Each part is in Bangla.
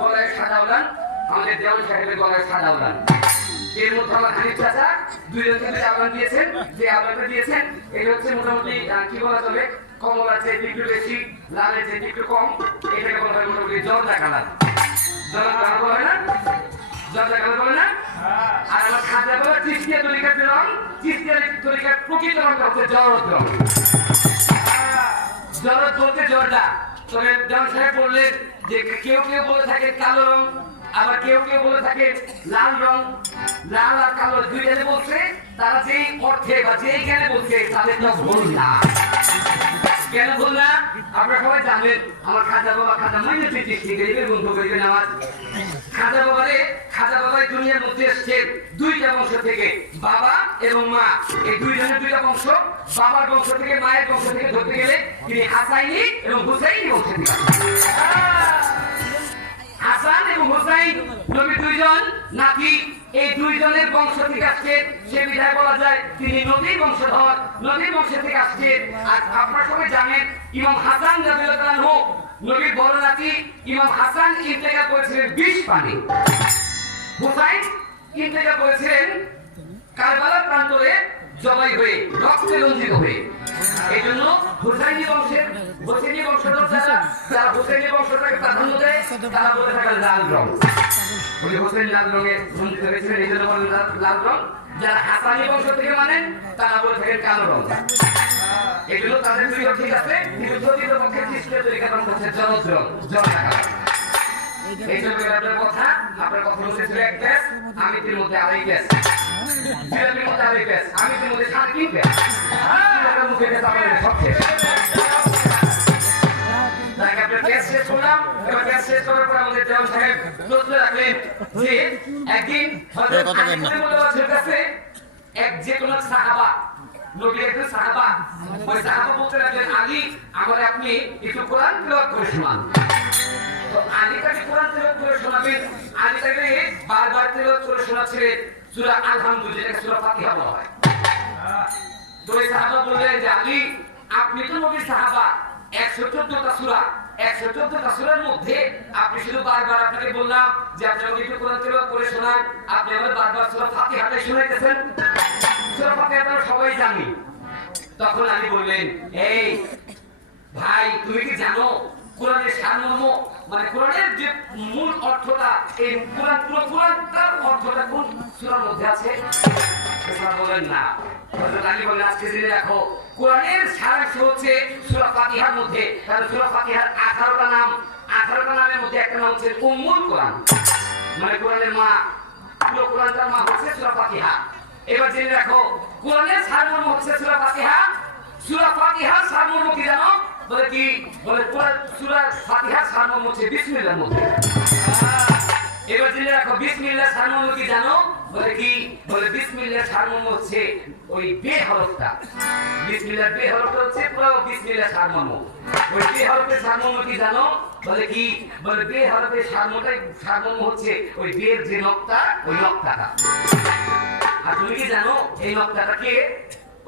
গলায় সাজাওলান, আমাদের দেওয়ান সাহেবের গলায় সাজাওলান। এর মধ্যে আমার হানিফ চাচা দুইজন থেকে আহ্বান দিয়েছেন, যে আহ্বানটা দিয়েছেন এটা হচ্ছে মোটামুটি কি বলা চলে, কমলা চেয়ে একটু বেশি, লালের চেয়ে একটু কম, এটাকে বলা হয় মোটামুটি জর্দা কালার। জর্দা কালার বলা হয় না? জর্দা কালার বলে না? আর আমার খাজা বলে চিস্তিয়া তরিকার যে রং, চিস্তিয়া তরিকার প্রকৃত রংটা হচ্ছে জরদ রং। জরদ বলতে জর্দা। তবে দেওয়ান সাহেব বললেন যে কেউ কেউ বলে থাকে কালো রং, আবার কেউ কেউ বলে থাকে লাল রং। লাল আর কালো দুইটাতে বলছে, তারা যেই অর্থে বা যেই জ্ঞানে বলছে তাদের তো ভুল না। কেন ভুল না? আপনারা সবাই জানেন আমার খাজা বাবা খাজা মাইনে সৃষ্টি করিবেন, বন্ধু করিবেন আমার খাজা বাবাই দুনিয়ার মধ্যে এসছে দুইটা বংশ থেকে, বাবা এবং মা। এই দুইজনের দুইটা বংশ, বাবার বংশ থেকে মায়ের বংশ থেকে ধরতে গেলে তিনি হাসাইনি এবং হুসাইনি বংশ থেকে। হাসান এবং হুসাইন নবী দুইজন নাকি, এই দুইজনের বংশ থেকে আসছে, সে বিধায় বলা যায় তিনি নবীর বংশধর, নবীর বংশ থেকে আসছে। আর আপনারা সবাই জানেন ইমাম হাসান রাদিয়াল্লাহু আনহু নবীর বড় নাতি ইমাম হাসান ইন্তেকাল করেছিলেন 20 পানি, হুসাইন ইন্তেকাল করেছিলেন কারবালার প্রান্তরে জবাই হয়ে, রক্তে রঞ্জিত হয়ে। এই জন্য হুসাইনি বংশধর যারা হুসাইনি বংশটাকে প্রাধান্য দেয় তারা বলে থাকে লাল রং। উনি হুসাইন লাল রঙে রঞ্জিত হয়েছিলেন, এই জন্য বলেন লাল রং। যারা হাসানি বংশ থেকে মানেন তারা বলে থাকেন কালো রং। এই জন্য তাদের দুই ঠিক আছে, কিন্তু প্রকৃত পক্ষে চিস্তিয়া তরিকার রং হচ্ছে জরদ রং, জর্দা কালার। এই জন্য আপনার কথা হচ্ছে এক ব্যাস, আমিতের মধ্যে আড়াই ব্যাস, জিলাপির মধ্যে আড়াই ব্যাস, আমিতের মধ্যে 3.5 ব্যাস, মুখে সব শেষ। শেষ করলাম। এবার গ্যাস শেষ করার পর আমাদের দেওয়ান সাহেব প্রশ্ন রাখলেন যে একদিন যে কোন সাহাবা, নবীর একজন সাহাবা, ওই সাহাবা বলতে লাগলেন আলী আমাদের আপনি একটু কোরআন তেলাওয়াত করে শোনান। তো আলী তাকে কোরআন তেলাওয়াত করে শোনাবেন। আলী তাকে বারবার তেলাওয়াত করে শোনাচ্ছিলেন সূরা আলহামদুলিল্লাহ, সূরা ফাতিহা বলা হয়। তো ওই সাহাবা বললেন যে আলী আপনি তো নবীর সাহাবা, 114টা সূরা, 114টা সূরার মধ্যে আপনি শুধু বারবার আপনাকে বললাম যে আপনি আমাকে একটু কোরআন তেলাওয়াত করে শোনান, আপনি আমার বারবার সূরা ফাতিহাতে শুনাইতেছেন। সূরা ফাতিহা আমরা সবাই জানি। তখন আলী বললেন এই ভাই তুমি কি জানো কোরআনের সারমর্ম, মানে কোরআনের যে মূল অর্থটা, এই পুরো কোরআনটার অর্থটা কোন সূরার মধ্যে আছে? বলেন না। হযরত আলী বলেন আজকে জেনে রাখো কোরআনের সারাংশ হচ্ছে সূরা ফাতিহার মধ্যে। কারণ সূরা ফাতিহার 18টা নাম, 18টা নামের মধ্যে একটা নাম হচ্ছে উম্মুল কোরআন, মানে কোরআনের মা। পুরো কোরআনটার মা হচ্ছে সূরা ফাতিহা। এবার জেনে রাখো কোরআনের সারমর্ম হচ্ছে সূরা ফাতিহা। সূরা ফাতিহার সারমর্ম কি জানো? বলে কি? বলে সূরা ফাতিহার সারমর্ম হচ্ছে বিসমিল্লাহর মধ্যে। এবার জেনে রাখো বিসমিল্লাহর সারমর্ম কি জানো? বলে কি? বলে বিসমিল্লাহর সারমর্ম হচ্ছে ওই বে হরফটা। বিসমিল্লাহর বে হরফটা হচ্ছে পুরো বিসমিল্লাহর সারমর্ম। ওই বে হরফের সারমর্ম কি জানো? বলে কি? বলে বে হরফের সারমর্ম হচ্ছে ওই বের যে নক্তা, ওই নক্তাটা। আর তুমি কি জানো এই নক্তাটা কে?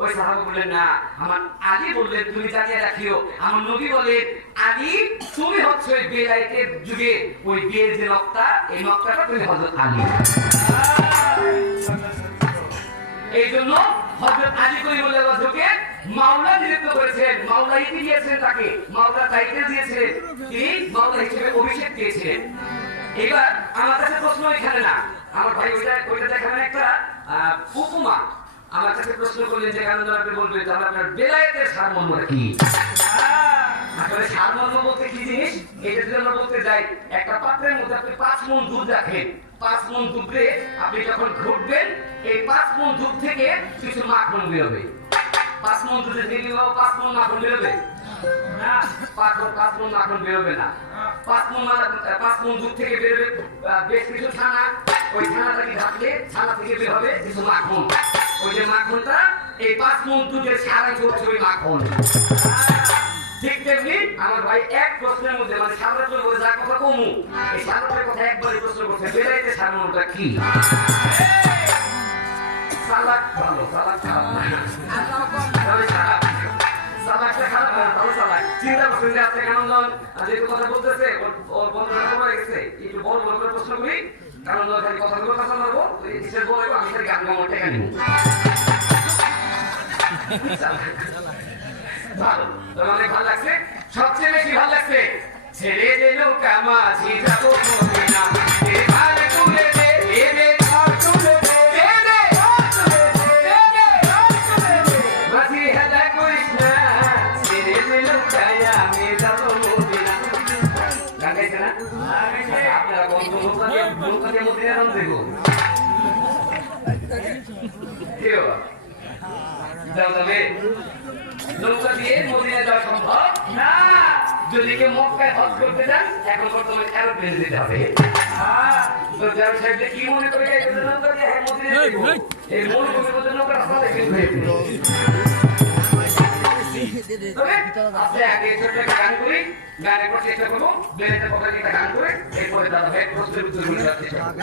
ওই সাহাবা বললেন না, আমার আলী বললেন তুমি জানিয়ে রাখিও আমার নবী বলেন আলী তুমি হচ্ছে ওই বেলায়েতের যুগে ওই বের যে নক্তা, এই নক্তাটা তুমি হযরত আলী। এই জন্য হযরত আলী করিমুল্লাহ ওয়াজহকে মাওলা নিযুক্ত করেছেন, মাওলা ইতি দিয়েছেন, তাকে মাওলা দায়িত্ব দিয়েছিলেন, তিনি মাওলা হিসেবে অভিষেক দিয়েছিলেন। এবার আমার কাছে প্রশ্ন এখানে না, আমার ভাই ওইটা দেখাবেন একটা উপমা। আমার কাছে প্রশ্ন করলেন যে কেন আপনি বলবেন তাহলে আপনার বেলায়েতের সারমর্মটা কি? আসলে সারমর্ম বলতে কি জিনিস এটা যদি আমরা বলতে যাই, একটা পাত্রের মধ্যে আপনি 5 মণ দুধ রাখেন, 5 মণ দুধে আপনি যখন ঘুরবেন এই 5 মণ দুধ থেকে কিছু মাখন বেরোবে। 5 মণ দুধের থেকে 5 মণ মাখন বেরোবে না, 5 মণ মাখন বেরোবে না। 5 মণ দুধ থেকে বেরোবে বেশ কিছু ছানা, ওই ছানাটাকে ঢাকলে ছানা থেকে বের হবে কিছু মাখন। ওই যে মাখনটা এই 5 মণ দুধের সারাংশ হচ্ছে ওই মাখন। ঠিক তেমনি আমার ভাই এক প্রশ্নের মধ্যে মানে সাধারণ বলে যার কথা কমু, এই সাধারণের কথা একবারই প্রশ্ন করছে বেলায়েতে সারমর্মটা কি? সালাদ ভালো, সালাদ খারাপ না, সালাদটা খারাপ না, ভালো সালাদ। চিন্তা করছেন যে আজকে কেমন যেহেতু কথা বলতেছে ওর বন্ধুরা খবর গেছে প্রশ্ন করি কারণ খালি কথাগুলো কথা বলবো কিসের বলবো আমি খালি গান গাওয়ার টাকা নিব ভালো তোমার অনেক ভালো লাগছে সবচেয়ে বেশি ভালো লাগছে ছেড়ে দে নৌকা মাঝি যাবো মদিনা এবার তুলে দে এনে ঘর তুলে দে এনে ঘর তুলে দে এনে ঘর তুলে দে মাঝি হেলা করিস না ছেড়ে দে নৌকা আমি যাবো মদিনা গান গাইছে না আপনারা বন্ধু নৌকা দিয়ে মদিনা নাম দেবো কেউ যাও যাবে নৌকা দিয়ে মদিনা যাওয়া সম্ভব না যদি কেউ মক্কায় হজ করতে যান এখন বর্তমানে এরোপ্লেন দিতে হবে তো যারা সাহেবটা কি মনে করে নৌকা দিয়ে হ্যাঁ মদিনা যাবো এই মরুভূমির মধ্যে নৌকা রাস্তা দেখে তবে আপনি আগে ছোট্ট একটা গান করি গানের পর চেষ্টা করবো বেলেটা পকেটে একটা গান করে এরপরে দাদা ভাই প্রশ্নের উত্তর করে দেওয়ার চেষ্টা করবো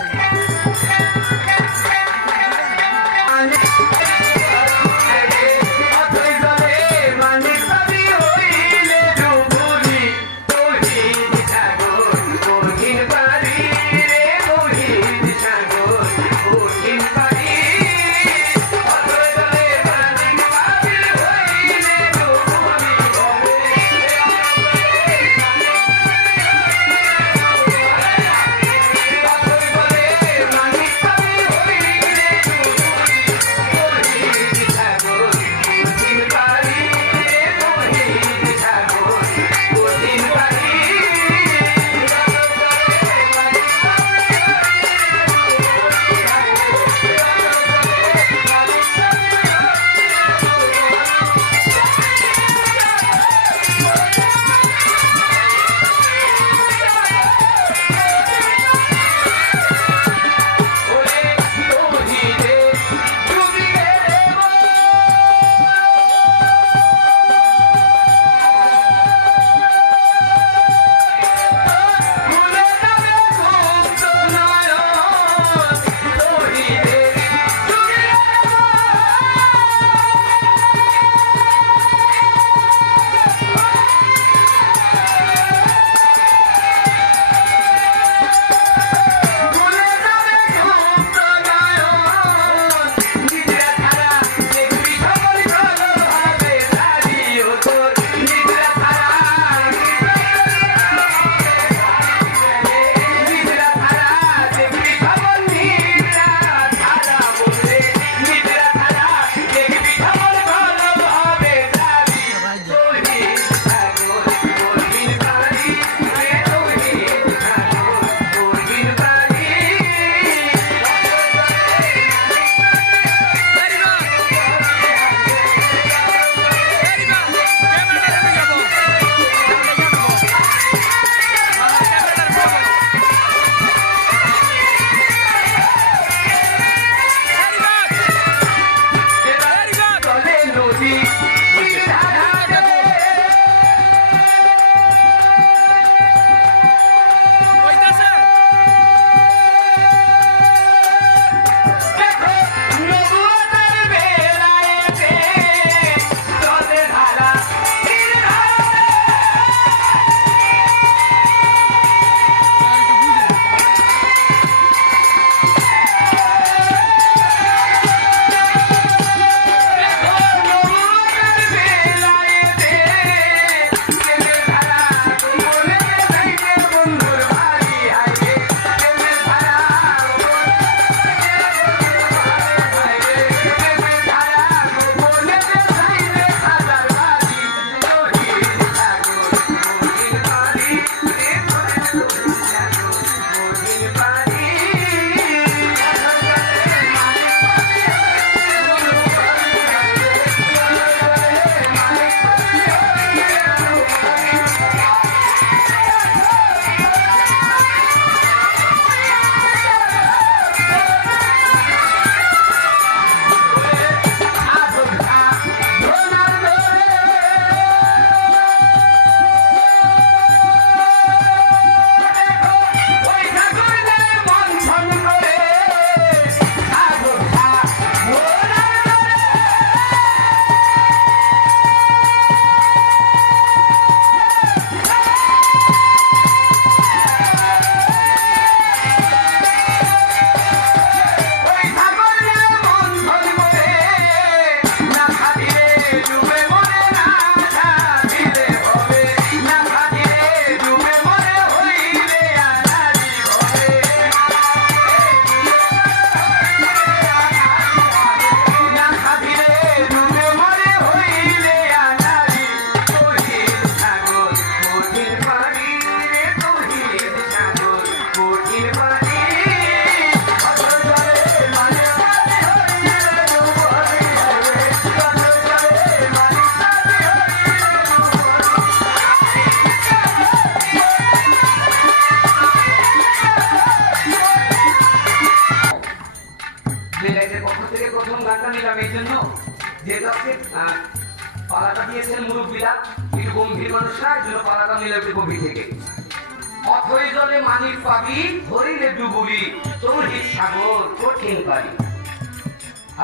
পালাটা নিলাম এই জন্য যেটা হচ্ছে পালাটা দিয়েছেন মুরব্বীরা একটু গম্ভীর মানুষরা এই জন্য পালাটা নিলাম একটু গভীর থেকে। অথই জলে মানিক পাবি হরিণে ডুবুরি তোর হিত সাগর কঠিন পারি।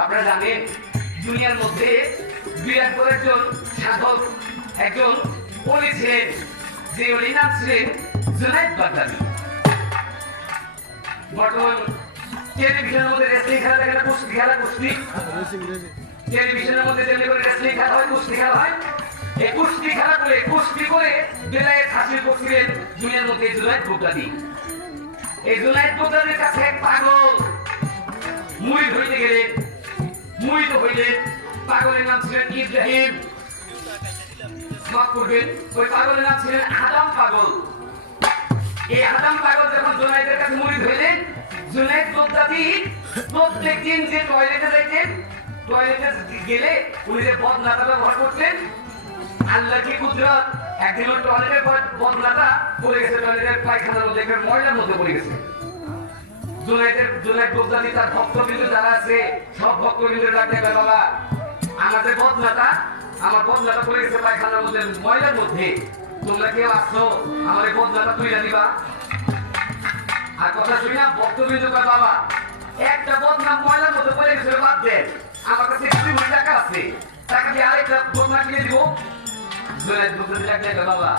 আপনারা জানেন দুনিয়ার মধ্যে বিরাট বড় একজন সাধক একজন ওলি ছিলেন, যে ওলি নাম ছিলেন জুনায়েদ বাগদাদী। বর্তমান টেলিভিশনের মধ্যে রেসলিং খেলা দেখে না, কুস্তি খেলা, কুস্তি টেলিভিশনের মধ্যে যেমনি করে রেসলিং খেলা হয়, কুস্তি খেলা হয়, এই কুস্তি খেলা করে কুস্তি করে বেলায়েত হাসিল করছিলেন দুনিয়ার মধ্যে জুনায়েদ বাগদাদী। এই জুনায়েদ বাগদাদীর কাছে এক পাগল মুরিদ হইতে গেলেন, মুরিদ হইলেন। পাগলের নাম ছিলেন ইব্রাহিম, মাফ করবেন, ওই পাগলের নাম ছিলেন আদম পাগল। এই আদম পাগল যখন জুনায়েদের কাছে মুরিদ হইলেন, জুনায়েদ বাগদাদী প্রত্যেকদিন যে টয়লেটে যাইতেন, টয়লেটে গেলে উনি যে বদনাটা ব্যবহার করতেন, আল্লাহ কি কুদরত, একদিন ওই টয়লেটের বদনাটা পড়ে গেছে, টয়লেটের পায়খানার মধ্যে একটা ময়লার মধ্যে পড়ে গেছে। জুনায়েদ বাগদাদী তার ভক্তবৃন্দ যারা আছে সব ভক্তবৃন্দ ডাকতে হবে, বাবা আমাদের বদনাটা, আমার বদনাটা পড়ে গেছে পায়খানার মধ্যে ময়লার মধ্যে, তোমরা কেউ আসছো আমার এই বদনাটা তুইলা দিবা। আর কথা শুনি না, ভক্তবৃন্দ কয় বাবা একটা বদনা ময়লার মধ্যে পড়ে গেছে বাদ দেন, আমার কাছে 2 কোটি টাকা আছে, টাকা দিয়ে আরেকটা বদনা কিনে দিব। জুনায়েদ বাগদাদী ডাকতে হবে, বাবা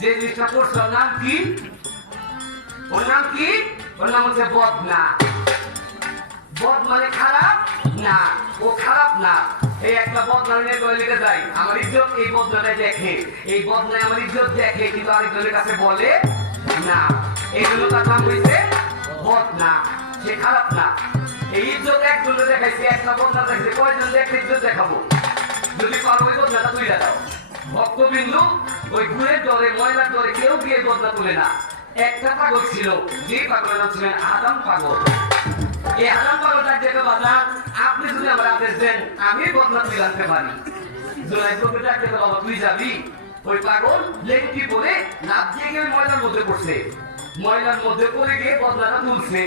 যে জিনিসটা করছো নাম কি? ওর নাম কি? ওর নাম হচ্ছে বদনা। বদ মানে খারাপ না, ও খারাপ না। এই একটা বদনা নিয়ে টয়লেটে যাই, আমার ইজ্জত এই বদনায় দেখে, এই বদনায় আমার ইজ্জত দেখে, কিন্তু আরেকজনের কাছে বলে না, এই জন্য তার নাম হয়েছে বদনা। সে খারাপ না। এই ইজ্জত একজনে দেখাইছে, একটা বদনা দেখাইছে, কয়জন দেখে ইজ্জত দেখাবো? যদি পারো ওই বদনাটা তুই দেখাও। ভক্তবিন্দু ওই গুড়ের ডরে, ময়লার ডরে কেউ গিয়ে বদনা তোলে না। একটা পাগল ছিল, যে পাগলের নাম ছিলেন আদম পাগল। এই আদম পাগলটা দেখে বাজার, আপনি যদি আমার আদেশ দেন আমি বদনা তুলে আনতে পারি। জুনায়েদ বাগদাদী দেখে বাবা তুই যাবি। ওই পাগল লেংটি পরে লাফ দিয়ে গিয়ে ময়লার মধ্যে পড়ছে, ময়লার মধ্যে পড়ে গিয়ে বদনাটা তুলছে,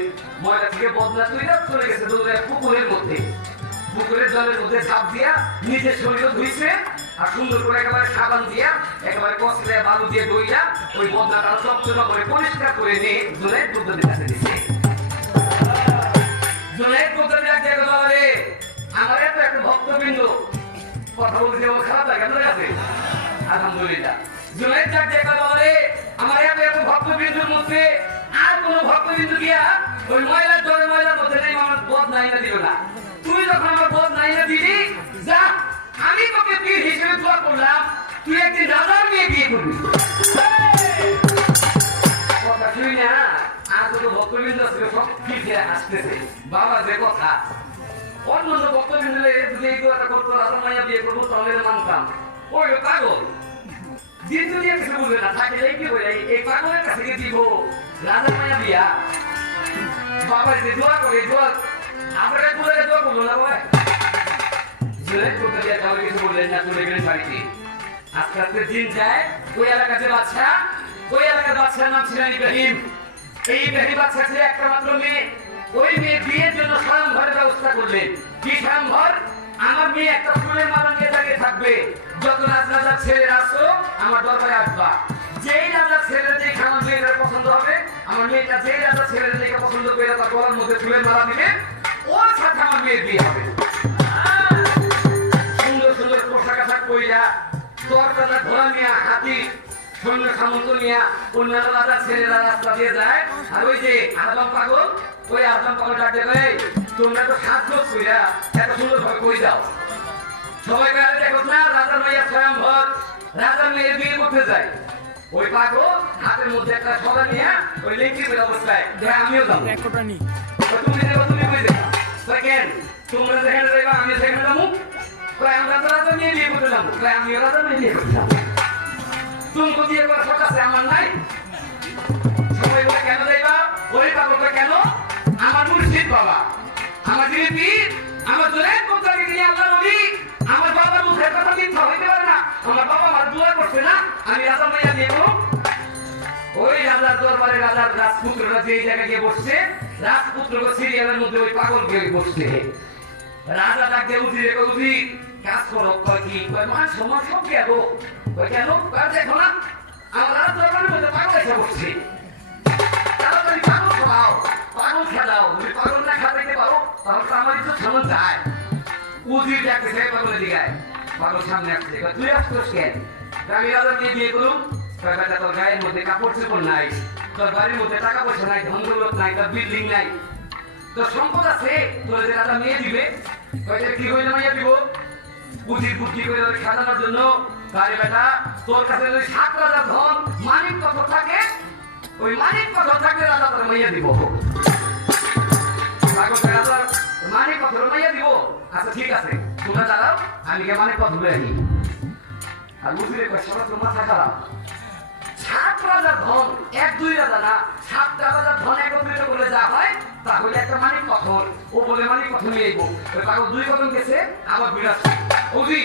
ময়লা থেকে বদনা তুলে চলে গেছে পুকুরের মধ্যে। পুকুরের জলের মধ্যে ঝাঁপ দিয়া নিজের শরীরও ধুইছে, আর সুন্দর করে একেবারে সাবান দিয়া একেবারে কষলে বালু দিয়ে ধুইয়া ওই বদনাটা চকচকা করে পরিষ্কার করে নিয়ে জুনায়েদ বাগদাদীর কাছে দিচ্ছে। জুনায়েদ বাগদাদী দেখে বাবা রে, আমার এত একটা ভক্তবৃন্দ, কথা বলতে আমার খারাপ লাগে আপনার কাছে? আলহামদুলিল্লাহ। জুনায়েদ দেখে বাবা রে, আমার এত ভক্তবৃন্দের মধ্যে আর কোন ভক্তবৃন্দ গিয়া ওই ময়লার ডরে ময়লার মধ্যে নেই আমার বদনা এনে দিল না। তুই যখন আমার বদনা এনে দিলি, যা আমি তোকে পীর হিসেবে দোয়া করলাম, তুই একদিন রাজার মেয়ে বিয়ে করবি। কথা শুনি না, আর যত ভক্তবৃন্দ আছে সব ফিরে আসতেছে, বাবা যে কথা অন্য ভক্তবৃন্দ যদি এই দোয়াটা করতো রাজার মাইয়া বিয়ে করবো তাহলে মানতাম। ওই পাগল দিন দুনিয়া কিছু বলবে না, থাকলে কি বলে এই পাগলের কাছে গিয়ে দিব রাজার মাইয়া বিয়া। বাবা যে দোয়া করে, দোয়া আপনারা দোয়া দোয়া করলো না ভাই। জুনায়েদ বাগদাদী কাউকে কিছু বললেন না, চলে গেলেন বাড়িতে। আস্তে আস্তে দিন যায়, ওই এলাকাতে বাচ্চা, ওই এলাকার বাচ্চার নাম ছিলেন ইব্রাহিম। এই ইব্রাহিম বাচ্চা ছিল একটা মাত্র মেয়ে। ওই মেয়ে বিয়ের জন্য স্বয়ংঘরের ব্যবস্থা করলেন। কি স্বয়ংঘর? আমার মেয়ে একটা ফুলের মালা নিয়ে দাঁড়িয়ে থাকবে, যত রাজার ছেলেরা আসো আমার দরবারে আসবা, যেই রাজার ছেলের দেখে আমার মেয়েটার পছন্দ হবে, আমার মেয়েটা যেই রাজার ছেলের দেখে পছন্দ করে তার গলার মধ্যে ফুলের মালা দিবে, ওর সাথে আমার মেয়ের বিয়ে হবে। সুন্দর সুন্দর পোশাক আশাক পইরা, তরকাটা ঘোড়া নিয়ে, হাতি সৈন্য সামন্ত নিয়ে অন্যান্য রাজার ছেলেরা রাস্তা দিয়ে যায়। আর ওই যে আদম পাগল, ওই আদম পাগল ডাকতে ভাই তোমরা তো সাজগোজ কইরা এত সুন্দর ভাবে কই যাও, সবাই কাছে দেখো না রাজার মেয়ে স্বয়ংভর, রাজার মেয়ে বিয়ে করতে যায়। ওই পাগল হাতের মধ্যে একটা সদা নিয়ে ওই লেঙ্কির অবস্থায় দেখ আমিও যাবো। তুমি দেবো, তুমি কই দেবা? কেন তোমরা যেখানে যাইবা আমি সেখানে যাবো? আমরা তো রাজার মেয়ে বিয়ে করতে যাবো, আমিও রাজার মেয়ে বিয়ে করতে যাবো। তুমি তো বিয়ে করার শখ আছে, আমার নাই। সবাই বলে কেন যাইবা? ওই পাগলটা কেন? আমার মুর্শিদ বাবা, আমার যিনি পীর, আমার জুনায়েদ বাগদাদী নিয়ে আল্লাহ নবী, আমার বাবার মুখের কথা মিথ্যা হইতে পারে না। আমার বাবা আমার দোয়া করছে না, আমি রাজা মাইয়া নেব। ওই রাজার দরবারে রাজার রাজপুত্ররা যে জায়গায় গিয়ে বসছে, রাজপুত্র সিরিয়ালের মধ্যে ওই পাগল গিয়ে বসছে। রাজা ডাকে উজিরে উজি কাজ করো কয় কি কয় মান সমাজ সব কি আগো কয় কেন কয় দেখো না আমরা দরবারের মধ্যে পাগল এসে বসছি তাড়াতাড়ি পাগল খাও পাগল খেলাও যদি পাগল না খাওয়াইতে পারো তাহলে তো আমার একটু সামনে যায় উজির ডাকতে চাই পাগলের দিঘায় পাগল সামনে আসছে তুই আসছিস কেন আমি রাজা দিয়ে বিয়ে করুন কয় বেটা তোর গায়ের মধ্যে কাপড় চোপড় নাই তোর বাড়ির মধ্যে টাকা পয়সা নাই ধন দৌলত নাই তোর বিল্ডিং নাই তোর সম্পদ আছে তোর যে রাজা মেয়ে দিবে কি হইলে মাইয়া দিব বুদ্ধি বুদ্ধি করে সাজানোর জন্য তারে বেটা তোর কাছে যদি 7 রাজার ধন মানিক কত থাকে ওই মানিক কত থাকলে রাজা তোর মাইয়া দিব রাজার মানিক কত মাইয়া দিব আচ্ছা ঠিক আছে তোমরা দাঁড়াও আমি কে মানিক কত ধরে আনি আর বুঝলে সবাই তোর মাথা খারাপ 7 রাজার ধন 1-2 রাজা না 7 রাজার ধন একত্রিত করে যা হয় তাহলে একটা মানিক পাথর ও বলে মানিক পাথর নিয়ে আইবো ওই পাগল 2 কদম গেছে আবার বিরাজ ওজি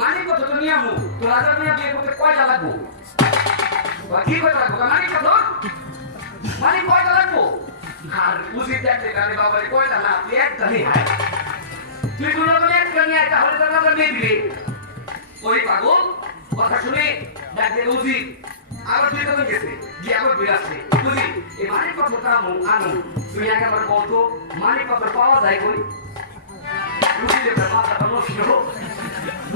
মানিক পাথর তো নিয়ে আমু তো রাজা নিয়ে বিয়ে করতে কয়টা লাগবো কি কয়টা লাগবো মানিক পাথর মানিক কয়টা লাগবো আর বুঝি দেখতে কানে বাবারে কয়টা না তুই একটা নিয়ে আয় তুই কোনো রকম একটা নিয়ে আয় তাহলে তোর রাজা নিয়ে দিবে ওই পাগল কথা শুনে দেখতে বুঝি আবার 2 কদম গেছে গিয়ে আবার বিরাজছে বুঝি এই মানিক পাথরটা আনো তুমি আগে আমার বলতো মানিক পাথর পাওয়া যায় কই বুঝলি মাথাটা নষ্ট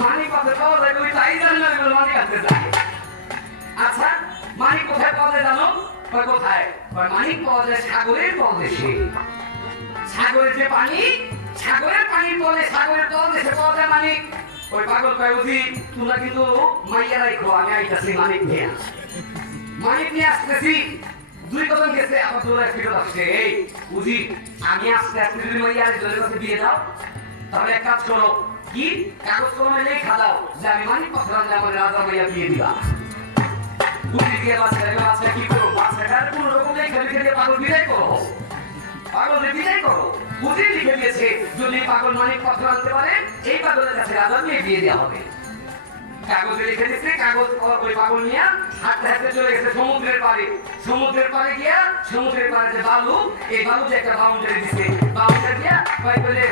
মানিক পাথর পাওয়া যায় কই তাই জানি না মানিক আনতে যায় আচ্ছা মানিক কোথায় পাওয়া যায় জানো কোথায় মানিক পাওয়া যায় সাগরের তলদেশে সাগরের যে পানি সাগরের পানির তলে সাগরের তলদেশে পাওয়া যায় মানিক ওই পাগল কয় বুঝি তোমরা কিন্তু মাইয়া রাখো আমি আইতাছি মানিক নিয়ে আসতেছি 2 কদম গেছে আবার দৌড়ায় ফিরে আসছে এই বুঝি আমি আসতে আসতে যদি মাইয়া জলের কাছে দিয়ে দাও তাহলে এক কাজ করো কি কাগজ কলমে লেখা দাও যে আমি মানিক পাথর আনলে আমার রাজা মাইয়া দিয়ে দিবা বুঝি দিয়ে বাচ্চা কি করো বাচ্চাটার কোন রকম লেখা লিখে দিয়ে পাগল বিদায় করো পাগলের বিদায় করো বুঝি লিখে দিয়েছে যদি পাগল মানিক পাথর আনতে পারে এই পাগলের কাছে রাজা মেয়ে দিয়ে দেওয়া হবে কাগজে লিখে দিচ্ছে কাগজ ওই পাগল নিয়ে হাঁটতে হাঁটতে চলে গেছে সমুদ্রের পাড়ে গিয়া সমুদ্রের পাড়ে যে বালু এই বালু যে একটা বাউন্ডারি দিচ্ছে বাউন্ডারি দিয়া বলে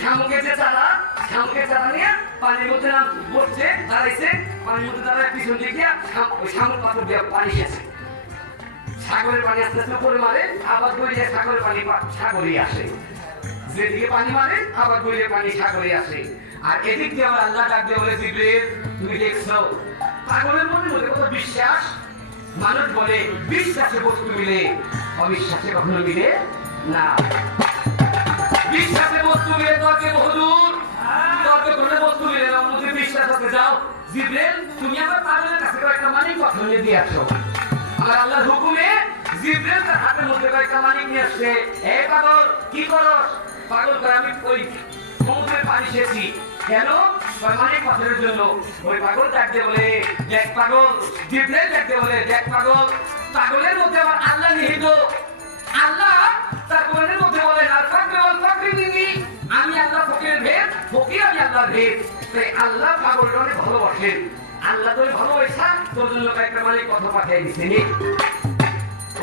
শামুকের যে চারা নিয়ে পানির মধ্যে নাম বসছে দাঁড়াইছে পানির মধ্যে দাঁড়ায় পিছন দিকে ওই শামুক পাথর দিয়ে পানি খেয়েছে সাগরের পানি আস্তে আস্তে করে মারে আবার গড়িয়ে সাগরের পানি সাগরে আসে যেদিকে পানি মারে আবার গড়িয়ে পানি সাগরে আসে আর এদিক দিয়ে আমার আল্লাহ ডাক দিয়ে বলে জিবরিল তুমি দেখছো পাগলের মনে কত বিশ্বাস মানুষ বলে বিশ্বাসে বস্তু মিলে অবিশ্বাসে কখনো মিলে না বিশ্বাসে বস্তু মিলে তর্কে বহুদূর তর্কে করলে বস্তু মিলে না মধ্যে বিশ্বাস হতে যাও জিবরিল তুমি আমার পাগলের কাছে একটা মানিক পাথর নিয়ে দিয়ে আসো আর আল্লাহর হুকুমে জিবরিল তার হাতের মধ্যে একটা মানিক নিয়ে আসছে এই পাগল কি করস পাগল করে আমি ওই সমুদ্রের পানি খেয়েছি কেন মানিক পাথরের জন্য ওই পাগল ডাকতে বলে দেখ পাগল জিবরিল ডাকতে বলে দেখ পাগল পাগলের মধ্যে আমার আল্লাহ নিহিত আল্লাহ তার কোরআনের মধ্যে বলে না ফাকরি আমি আল্লাহ ফকিরের ভেদ ফকির আমি আল্লাহর ভেদ তাই আল্লাহ পাগলকে অনেক ভালোবাসেন আল্লাহ তোর ভালোবাসা তোর জন্য একটা মানিক পাথর পাঠিয়ে দিচ্ছে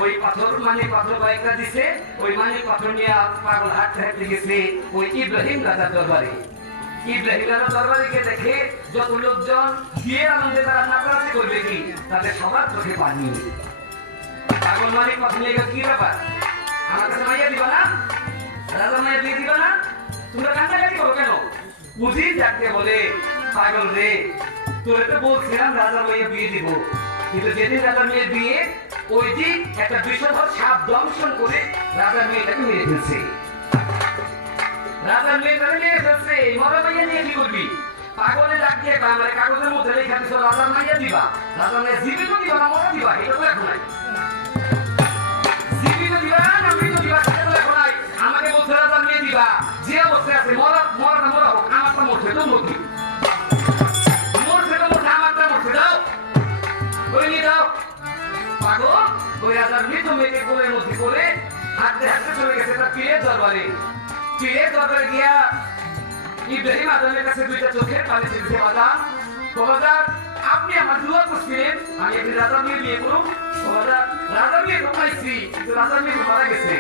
ওই পাথর মানিক পাথর কয়েকটা দিছে ওই মানিক পাথর নিয়ে পাগল হাঁটতে হাঁটতে গেছে ওই ইব্রাহিম রাজার দরবারে ইব্রাহিম রাজার দরবারে গিয়ে দেখে যত লোকজন দিয়ে আনন্দে তারা নাচানাচি করবে কি তাদের সবার চোখে পানি পাগল মানিক পাথর নিয়ে কি ব্যাপার আমার কাছে মাইয়া দিবা না রাজা মাইয়া দিয়ে দিবা না তোমরা কান্নাকাটি করো কেন বুঝি যাকে বলে পাগল রে তোরে তো বলছিলাম রাজা মাইয়া বিয়ে দিব কিন্তু যেদিন রাজা মেয়ে বিয়ে ওই দিন একটা বিষধর সাপ দংশন করে রাজা মেয়েটাকে মেরে ফেলছে রাজা মেয়েটাকে মেরে ফেলছে মরা মাইয়া নিয়ে কি করবি পাগলে ডাক দিয়ে আমার কাগজের মধ্যে লেখা দিছো রাজা মাইয়া দিবা রাজা মাইয়া জীবিত দিবা না মরা দিবা এটা তো এখন নাই জীবিত দিবা না মৃত দিবা সেটা তো এখন নাই আমাকে বলছে রাজা মেয়ে দিবা যে অবস্থায় আছে মরা না মরা হোক আমারটা মরছে তো মরবি ওই রাজার মৃত মেয়েকে কোলের মধ্যে করে হাঁটতে হাঁটতে চলে গেছে তার পীরের দরবারে গিয়া ইব্রাহিম আদমের কাছে 2টা চোখের পানি ছেড়েছে বাজার আপনি আমার দুয়া করছিলেন আমি একদিন রাজা মেয়ে বিয়ে করুন রাজা মেয়ে তো পাইছি কিন্তু রাজা মেয়ে মারা গেছে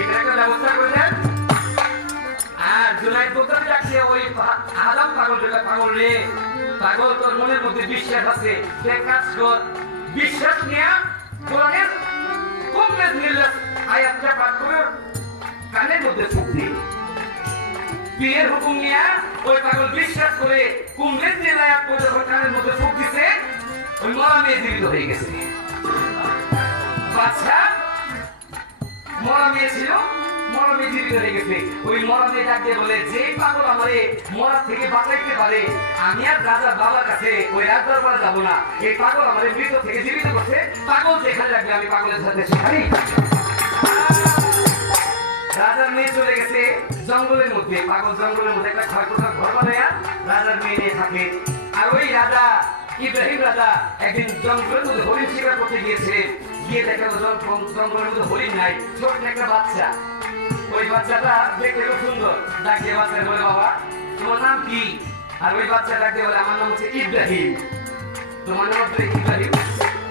এটা একটা ব্যবস্থা করে দেন যে ওই আদম পাগল যেটা পাগল রে পাগল তোর মনের মধ্যে বিশ্বাস আছে তুই কাজ কর বিশ্বাস নিয়ে কোরআনের কমপ্লিট নিলে আয়াতটা পাঠ করে কানের মধ্যে ফুক দিয়ে পীরের হুকুম নিয়ে ওই পাগল বিশ্বাস করে কমপ্লিট নিলে আয়াত করে যখন কানের মধ্যে ফুক দিছে ওই মরা মেয়ে জীবিত হয়ে গেছে বাচ্চা মরা মেয়ে ছিল মরা মেয়ে জীবিত হয়ে গেছে ওই মরা মেয়ে ডাকতে বলে যে পাগল আমারে মরা থেকে বাঁচাইতে পারে আমি আর রাজার বাবার কাছে ওই রাজার পরে যাবো না এই পাগল আমারে মৃত থেকে জীবিত করছে পাগল যেখানে লাগবে আমি পাগলের সাথে সেখানেই রাজার মেয়ে চলে গেছে জঙ্গলের মধ্যে পাগল জঙ্গলের মধ্যে একটা খড়কুটা ঘর বানায় রাজার মেয়ে নিয়ে থাকে আর ওই রাজা ইব্রাহিম রাজা একদিন জঙ্গলের মধ্যে হরিণ শিকার করতে গিয়েছিলেন গিয়ে দেখা জঙ্গলের মধ্যে হরিণ নাই ছোট একটা বাচ্চা ওই বাচ্চাটা দেখতে খুব সুন্দর ডাকিয়ে বাচ্চা বলে বাবা তোমার নাম কি আর ওই বাচ্চা ডাকতে বলে আমার নাম হচ্ছে ইব্রাহিম তোমার নাম হচ্ছে ইব্রাহিম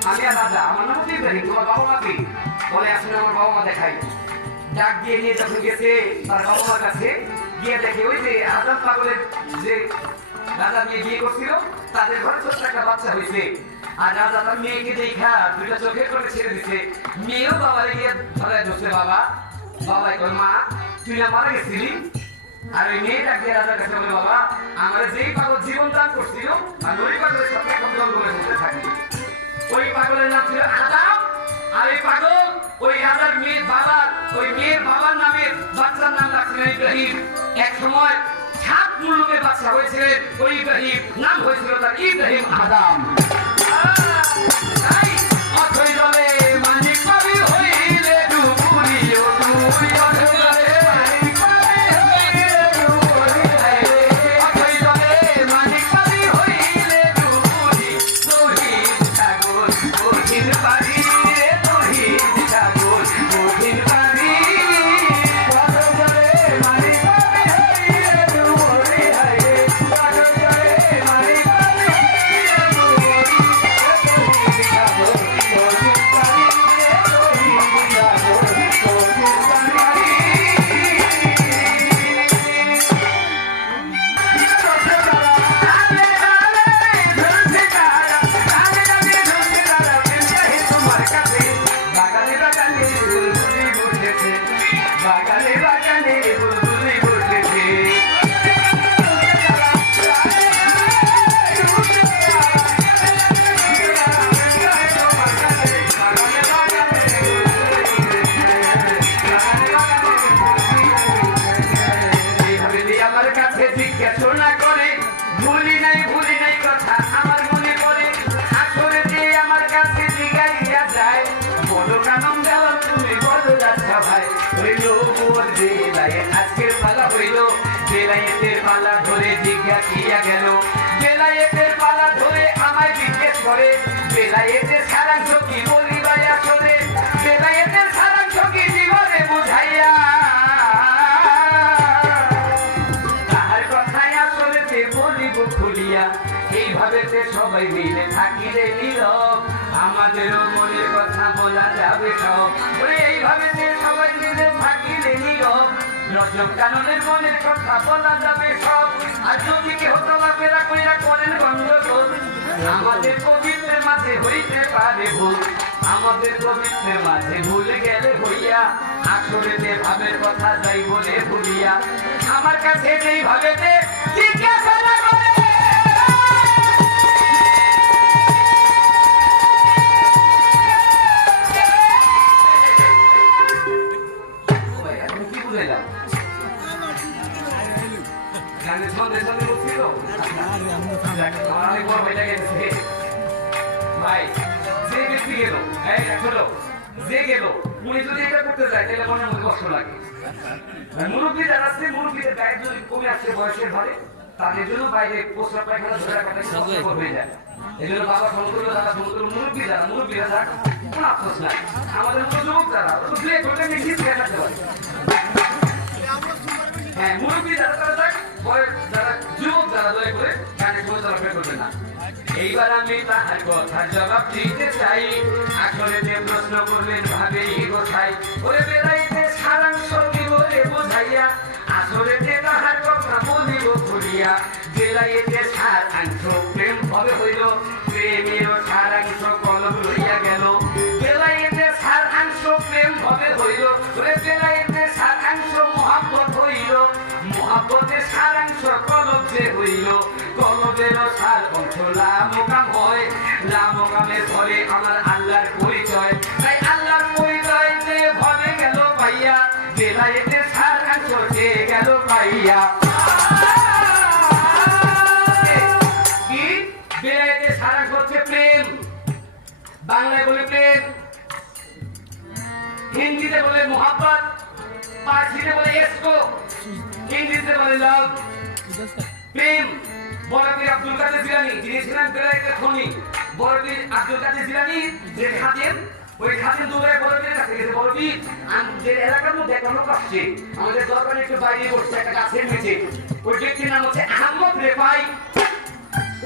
আমি আর রাজা আমার নাম হচ্ছে ইব্রাহিম তোমার বাবা মা কি বলে আসলে আমার বাবা মা দেখাই ডাক দিয়ে নিয়ে যখন গেছে তার বাবা মার কাছে গিয়ে দেখে ওই যে আদম পাগলের যে রাজা মেয়ে বিয়ে করছিল তাদের ঘরে ছোট্ট একটা বাচ্চা হয়েছে আর রাজা তার মেয়েকে দেখা দুইটা চোখের করে ছেড়ে দিছে মেয়েও বাবারে গিয়ে ধরে ধরছে বাবা বাবা কই মা তুই না মারা গেছিলি আর ওই মেয়েটা গিয়ে রাজার কাছে বলে বাবা আমার যেই পাগল জীবন দান করছিল আর ওই পাগলের সাথে জঙ্গলের মধ্যে থাকি ওই পাগলের নাম ছিল আদম আর ওই পাগল ওই রাজার মেয়ের বাবার ওই মেয়ের বাবার নামের বাচ্চার নাম রাখছিলেন ইব্রাহিম এক সময় 7 মুলুকের বাচ্চা হয়েছিলেন ওই ইব্রাহিম নাম হয়েছিল তার ইব্রাহিম আদম তাই অথই জলে মানিক পাবি হইলে ডুবুরিও ডুবুরি অথই জলে মানিক পাবি হইলে ডুবুরি অথই জলে মানিক পাবি হইলে ডুবুরি তোহিদ সাগর তোহিদ পারি রে তোহিদ সাগর তোহিদ পারি অথই জলে মানিক পাবি হইলে ডুবুরি অথই জলে মানিক পাবি হইলে ডুবুরি বাগানে বাগানে বুলবুলি বসেছে আমার কাছে জিজ্ঞাসা না করে ভুলি নাই কথা আমার মনে পড়ে আসলে যে আমার কাছে জিজ্ঞাসা যায় বলো কানম দেওয়া তুমি বলো যাচ্ছা ভাই হইল মোর বেলায় আজকের পালা হইল বেলায়েতের পালা ধরে জিজ্ঞাসিয়া গেল বেলায়েতের পালা ধরে আমায় জিজ্ঞেস করে বেলায়েতের সারাংশ কি বলিবাই আসলে বেলায়েতের সারাংশ কি জীবনে বুঝাইয়া তাহার কথাই আসলে তে বলিব খুলিয়া এইভাবে তে সবাই মিলে থাকিলে নীরব আমাদেরও মনের কথা বলা যাবে সব এইভাবে তে সবাই মিলে থাকিলে নীরব রজব কাননের মনের কথা বলা যাবে সব আর যদি কেহ চলাফেরা কইরা করেন গন্ডগোল আমাদের পবিত্রের মাঝে হইতে পারে ভুল আমাদের পবিত্রের মাঝে ভুলে গেলে হইয়া আসলে যে ভাবের কথা যাই বলে ভুলিয়া আমার কাছে যেই ভাবেতে জিজ্ঞাসা না করে ভাই যে ব্যক্তি গেল যে গেল উনি যদি এটা করতে যায় তাহলে মনের মধ্যে কষ্ট লাগে মুরব্বী যারা আছে মুরব্বীদের গায়ে যদি কমে আসছে বয়সের ভারে তাদের জন্য বাইরে প্রস্রাব পায়খানা ধরে রাখাটা কষ্টকর হয়ে যায় এই জন্য বাবা ফোন করলো দাদা ফোন করলো মুরব্বীরা যাক কোনো আফসোস নাই আমাদের মতো যুবক যারা দুয়ে করলে নিশ্চিত খেয়ে থাকতে পারে হ্যাঁ মুরব্বী যারা তারা যাক বয়স যারা যুবক যারা দয়া করে গানে কোনো চলাফেরা করবে না এইবার আমি তাহার কথা জবাব দিতে চাই আসলে যে প্রশ্ন করলেন ভাবেই গোছাই ওরে বেলাইতে সারাংশ কি বলে বোঝাইয়া আসলে যে তাহার কথা বলিব বেলায়েতে সারাংশ প্রেম ভবে হইল প্রেমের সারাংশ কলম লইয়া গেল বেলায়েতে সারাংশ প্রেম ভবে হইল বেলায়েতে সারাংশ মহাব্বত হইল মহাব্বতের সারাংশ কলম যে হইল কলমের সার অংশ লামকাম হয় লামকামের ফলে আমার আল্লাহর পরিচয় তাই আল্লাহর পরিচয় যে ভবে গেল পাইয়া বেলায়েতে সারাংশ যে গেল পাইয়া বেলায়েতে সারাংশ হচ্ছে প্রেম বাংলায় বলে প্রেম হিন্দিতে বলে মোহাব্বত পার্সিতে বলে ইশক ইংরেজিতে বলে লাভ প্রেম বড়পীর আব্দুল কাদের জিলানী যিনি ছিলেন বেলায়েতের খনি বড়পীর আব্দুল কাদের জিলানী যে খাদেম ওই খাদেম দৌড়ায় বড়পীরের কাছে গেছে বড়পীর যে এলাকার মধ্যে একটা লোক আসছে আমাদের দরবারে একটু বাইরে বসছে একটা গাছের নিচে ওই ব্যক্তির নাম হচ্ছে আহমদ রেফাই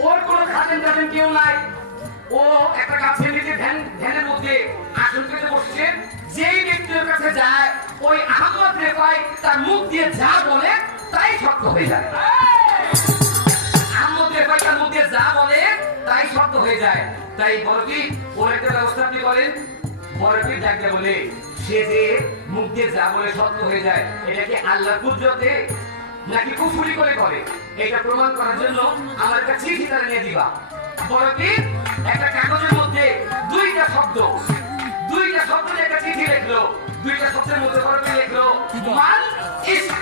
ওর কোনো খাদেম টাদেম কেউ নাই ও একটা গাছের নিচে ধ্যানের মধ্যে আসন পেতে বসছে যেই ব্যক্তির কাছে যায় ওই আহমদ রেফাই তার মুখ দিয়ে যা বলে তাই সত্য হয়ে যায় আহমদ রেফাই তার মুখ দিয়ে যা বলে তাই সত্য হয়ে যায় তাই বড়পীর ওর একটা ব্যবস্থা আপনি করেন বড়পীর ডাকতে বলে সে যে মুখ দিয়ে যা বলে সত্য হয়ে যায় এটা কি আল্লাহর কুদরতে নাকি কুফরি করে এটা প্রমাণ করার জন্য আমার একটা চিঠি তারা নিয়ে দিবা বড়পীর একটা কাগজের মধ্যে দুইটা শব্দ নিয়ে একটা চিঠি লিখলো দুইটা শব্দের মধ্যে বড়পীর লিখলো মান ইশক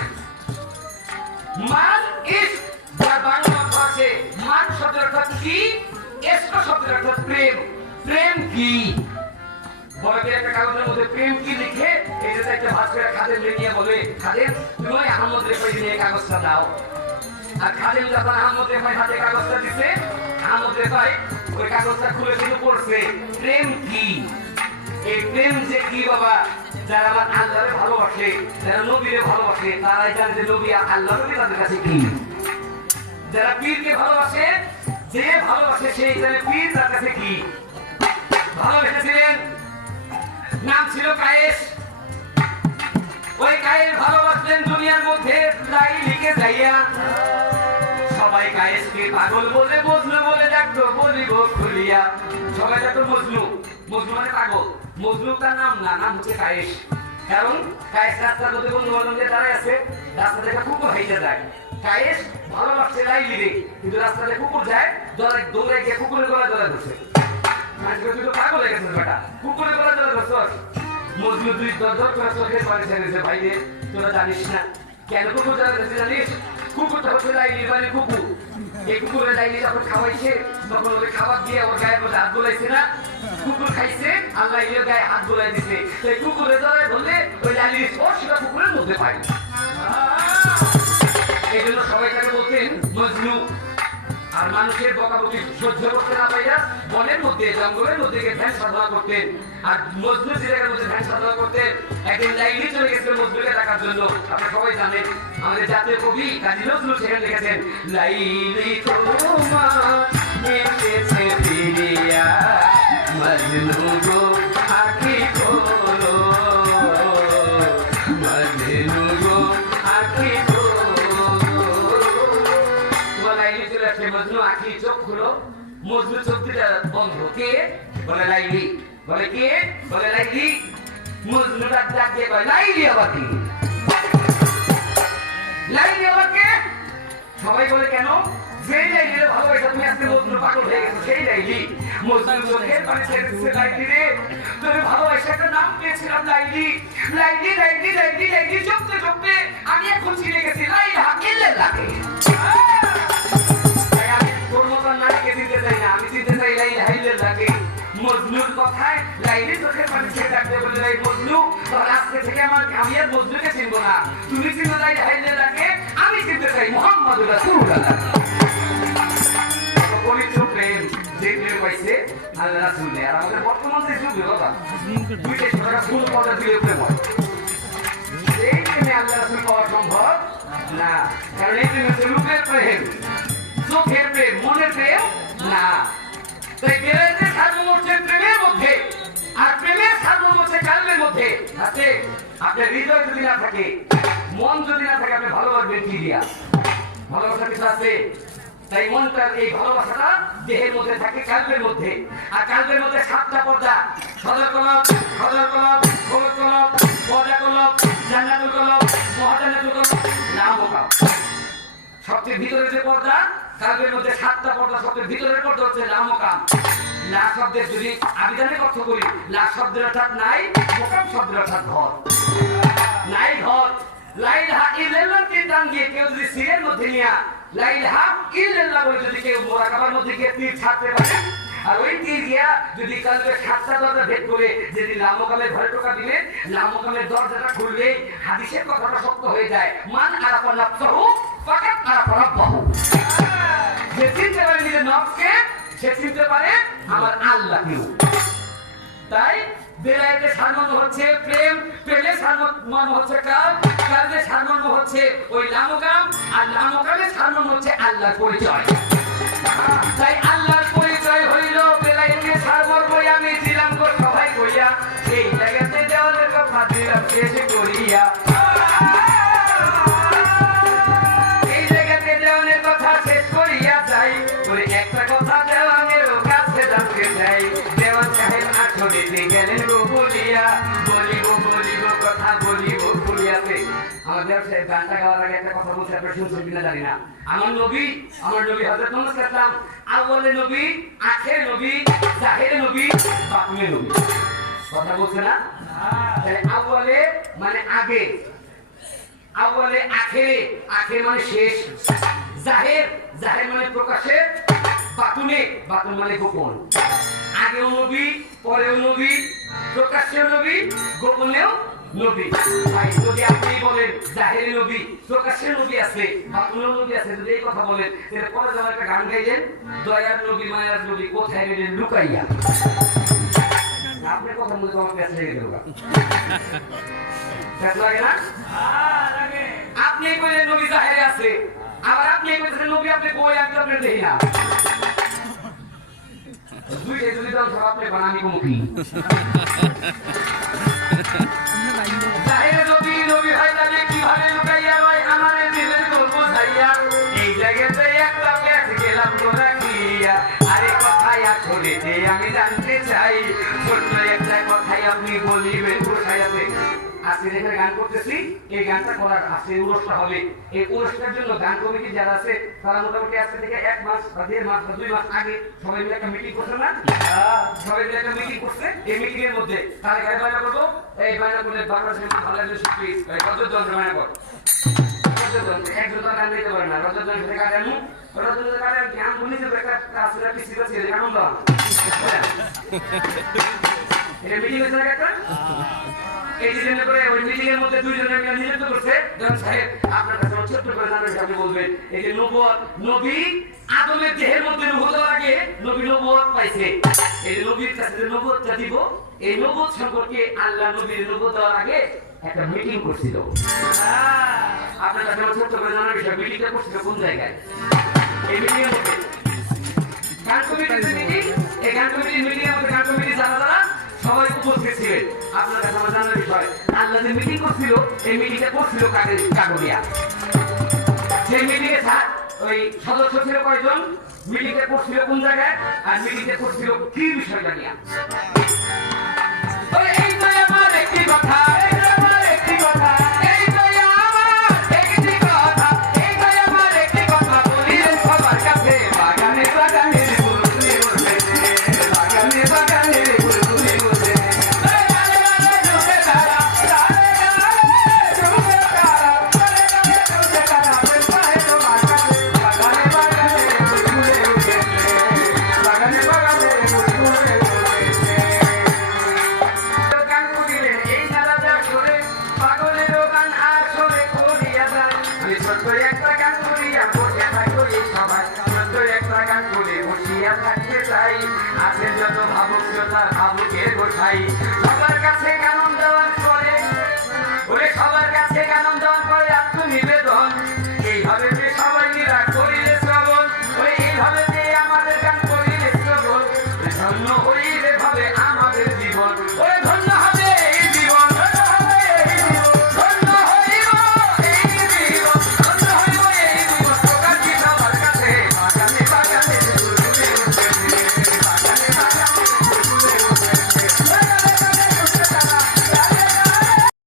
যার বাংলা অর্থ আছে মান শব্দের অর্থ কি ইশক শব্দের অর্থ প্রেম প্রেম কি বড়পীর একটা কাগজের মধ্যে প্রেম কি লিখে এই যে একটা ভাঁজ করে খাদেম নিয়ে বলে খাদেম তুমি ওই আহমদ রেফাই নিয়ে কাগজটা দাও আর খাদেম যখন আহমদ রেফাই হাতে কাগজটা দিছে আহমদ রেফাই ওই কাগজটা খুলে শুরু করছে প্রেম কি এই প্রেম যে কি বাবা যারা আমার আল্লাহরে ভালোবাসে যারা নবীরে ভালোবাসে তারাই জানে যে নবী আল্লাহ নবী তাদের কাছে কি যারা পীরকে ভালোবাসে যে ভালোবাসে সেই জানে পীর তার কাছে কি ভালোবেসেছিলেন নাম ছিল কায়েস ওই কায়েস ভালোবাসলেন দুনিয়ার মধ্যে লাইলিকে যাইয়া সবাই কায়েসকে পাগল বলে মজনু বলে ডাকতো বলিব খুলিয়া সবাই ডাকতো মজনু মানে পাগল মজনু তার নাম না নাম হচ্ছে কায়েস কারণ কায়েস রাস্তার মধ্যে বন্ধু বান্ধব দিয়ে দাঁড়ায় আছে রাস্তা থেকে কুকুর হাইতে যায় কায়েস ভালোবাসছে লাইলিরে কিন্তু রাস্তাতে কুকুর যায় দৌড়ে গিয়ে কুকুরের গলায় ধরে ধরছে পাগল হয়ে গেছে বেটা কুকুরের গলায় ধরে ধরছ মজনু দুই দর করে চোখের পানি ছেড়েছে ভাইরে তোরা জানিস না কেন কুকুর ধরে ধরছে জানিস কুকুরটা হচ্ছে লাইলির বাড়ি কুকুর এই কুকুরের লাইলি যখন খাওয়াইছে তখন ওদের খাবার দিয়ে ওর গায়ের মধ্যে হাত বোলাইছে না কুকুর খাইছে আর লাইলির গায়ে হাত বোলাই দিছে সেই কুকুরের দ্বারা ধরলে ওই লাইলির স্পর্শটা কুকুরের মধ্যে পাই এই জন্য সবাই তাকে বলতেন মজনু আর মানুষের বকাবকি সহ্য করতে না পাইরা বনের মধ্যে জঙ্গলের মধ্যে গিয়ে ধ্যান সাধনা করতেন আর মজনু যে জায়গার মধ্যে ধ্যান সাধনা করতেন একদিন লাইলি চলে গেছিল মজনুকে ডাকার জন্য আপনারা সবাই জানেন আমাদের জাতীয় কবি কাজী নজরুল সেখানে লিখেছেন লাইলি তোমার এসেছে ফিরিয়া মজনু গো আঁখি খোলো মজনু গো আঁখি মজনু আঁখি চোখ খুলো মজনু চোখ দিলে বন্ধ কে বলে লাইলি বলে কে বলে লাইলি মজনু ডাক দিয়ে কয় লাইলি আবার কি লাইলি আবার কে সবাই বলে কেন যেই লাইলির ভালোবাসা তুমি আজকে মজনু পাগল হয়ে গেছো সেই লাইলি মজনু চোখের পানি ছেড়ে দিচ্ছে লাইলি রে তুমি ভালোবাসা একটা নাম পেয়েছিলাম লাইলি লাইলি লাইলি লাইলি লাইলি চোখতে চোখতে আমি এখন চিনে গেছি লাইলা কিল্লে লাগে মজনুর কথায় লাইলি চোখের পানি ছেড়ে ডাকতে বলে লাই মজনু তোর আজকে থেকে আমি আর মজনুকে চিনবো না তুমি চিনো লাইলি হাইলে ডাকে আমি চিনতে চাই মুহাম্মাদুর রাসূলুল্লাহ পবিত্র প্রেম যে প্রেম পাইছে আল্লাহ রাসূল আর আমাদের বর্তমান যে যুগে বাবা দুইটা ছোটরা ফুল পদা দিয়ে প্রেম হয় এই প্রেমে আল্লাহ রাসূল পাওয়া সম্ভব না কারণ এই প্রেম হচ্ছে রূপের প্রেম চোখের প্রেম মনের প্রেম না তাই বেলায়েতে সার্বম হচ্ছে প্রেমের মধ্যে আর প্রেমের সার্বম হচ্ছে কালবের মধ্যে আছে আপনার হৃদয় যদি না থাকে মন যদি না থাকে আপনি ভালোবাসবেন কি দিয়া ভালোবাসা কিছু আছে তাই মনটার এই ভালোবাসাটা দেহের মধ্যে থাকে, কাল্পের মধ্যে। আর কাল্পের মধ্যে 7টা পর্দা: সদর কলব, খদর কলব, খবর কলব, পর্দা কলব, জান্নাতুল কলব, মহাজান্নাতুল কলব, লামকাম। সবচেয়ে ভিতরে যে পর্দা, কাল্পের মধ্যে 7টা পর্দা, সবচেয়ে ভিতরের পর্দা হচ্ছে লামকাম। লা শব্দের যদি আবিধানিক অর্থ করি, লা শব্দের অর্থাৎ নাই, মোকাম শব্দের অর্থাৎ ঘর। নাই ঘর। লা ইলাহা ইল্লাল্লাহ কে টান দিয়ে কেউ যদি সিরের মধ্যে নিয়া লা ইলাহা ইল্লাল্লাহ বলে যদি কেউ মুরাকাবার মধ্যে গিয়ে তীর ছাড়তে পারে, আর ওই তীর গিয়া যদি কালবে 7টা দরজা ভেদ করে যদি লামকামের ঘরে টোকা দিলে, লামকামের দরজাটা খুললে হাদিসের কথাটা সত্য হয়ে যায়। মান আরাফা নাফসাহু ফাকাত আরাফা রাব্বাহু। যে চিনতে পারে নিজের নফসকে, সে চিনতে পারে আমার আল্লাহকেও। তাই বেলায়েতের সারমর্ম হচ্ছে প্রেম, প্রেমের সারমর্ম হচ্ছে কাল, কালের সারমর্ম হচ্ছে ওই লামকাম, আর লামকামের সারমর্ম হচ্ছে আল্লাহর পরিচয়। তাই আল্লাহর পরিচয় হইল বেলায়েতের সারমর্ম আমি দিলাম গো সবাই কইয়া, সেই জায়গাতে দেওয়ালের কথা দিলাম শেষ করিয়া। এই জায়গাতে দেওয়ালের কথা শেষ করিয়া যাই, ওই একটা কথা দেওয়ালের কাছে জানতে চাই। দেওয়াল সাহেব আসলে গেলেন গো বলিয়া, বলিব বলিব কথা বলিব বলিয়াতে। আমাদের গানটা গাওয়ার আগে একটা কথা বলছে, আপনারা শুনছেন কিনা জানি না। আমার নবী হযরত মুহাম্মদ সাল্লাল্লাহু আউয়ালে নবী, আখের নবী, জাহিরে নবী, বাতিনে নবী। কথা বলছে না? তাহলে আউয়ালে মানে আগে, আউয়ালে আখেরে, আখের মানে শেষ, জাহির মানে প্রকাশে, বাতুনে মানে গোপন। আগেও নবী, পরেও নবী, প্রকাশ্যেও নবী, গোপনেও নবী। ভাই যদি আপনি বলেন জাহেরি নবী, প্রকাশ্যের নবী আছে, বাতুনেও নবী আছে, যদি এই কথা বলেন, তাহলে পরে যেমন একটা গান গাইলেন, দয়ার নবী মায়ার নবী কোথায় গেলেন লুকাইয়া। আপনার কথা বলে তো আমার প্যাঁচ লেগে গেল। প্যাঁচ লাগে না? আপনি বললেন নবী জাহেরে আছে, আবার আপনি বলছেন নবী আপনি বই আমি তো আপনার দেখি না। দুইটা যদি দাম সব আপনি বানানি কমুখী। জাহেরে নবী, নবী ভাই জানে কিভাবে লুকাইয়া রয় আমার দিলের গল্প ছাইয়া। এই জায়গাতে একটা প্যাঁচ গেলাম তো রাখিয়া। আরে কথাই আসলে যে আমি জানতে চাই, ছোট্ট একটা কথাই আপনি বলিবেন কোথায় আছে। আজকে যেখানে গান করতেছি, এই গানটা করার আজকে উরসটা হবে। এই উরসটার জন্য গান কমিটি যারা আছে তারা মোটামুটি আজকে থেকে 1 মাস বা 1.5 মাস বা 2 মাস আগে সবাই মিলে একটা মিটিং করছে না? সবাই মিলে একটা মিটিং করছে। এই মিটিং এর মধ্যে তারা গায়ে বায়না করবো, এই বায়না করলে বাংলাদেশের ভালো লাগলে শিল্পী রজতযন্ত্র বায়না কর। রজতযন্ত্র একজন তো গান দিতে পারে না, রজতযন্ত্র গান আনু, রজতযন্ত্র গান জ্ঞান বলি যে একটা কাছে পিসি কাছে আনন্দ এটা মিটিং হয়েছে না একটা। এই যে করে ওই মিটিং এর মধ্যে দুইজনে নিযুক্ত করছে, জন সাহেব আপনার কাছে ছোট্ট করে জানেন আপনি বলবেন, এই যে নবুয়ত, নবী আদমের দেহের মধ্যে রূহ দেওয়ার আগে নবী নবুয়ত পাইছে। এই যে নবীর কাছে যে নবুয়তটা দিব, এই নবুয়ত সম্পর্কে আল্লাহ নবীর নবুয়ত দেওয়ার আগে একটা মিটিং করছিল। আপনার কাছে ছোট্ট করে জানার বিষয়, মিটিংটা করছিল কোন জায়গায়? এই মিটিং এর মধ্যে গান কমিটির মিটিং, এই গান কমিটির মিটিং এর মধ্যে গান কমিটি যারা সবাই উপস্থিত ছিলেন। আপনার কাছে আমার জানার বিষয়, আল্লাহ যে মিটিং করছিল, এই মিটিংটা করছিল কাগরিয়া। সেই মিটিং এ ওই সদস্য ছিল কয়জন, মিটিংটা করছিল কোন জায়গায়, আর মিটিংটা করছিল কি বিষয়টা নিয়ে। এই তো আমার একটি কথা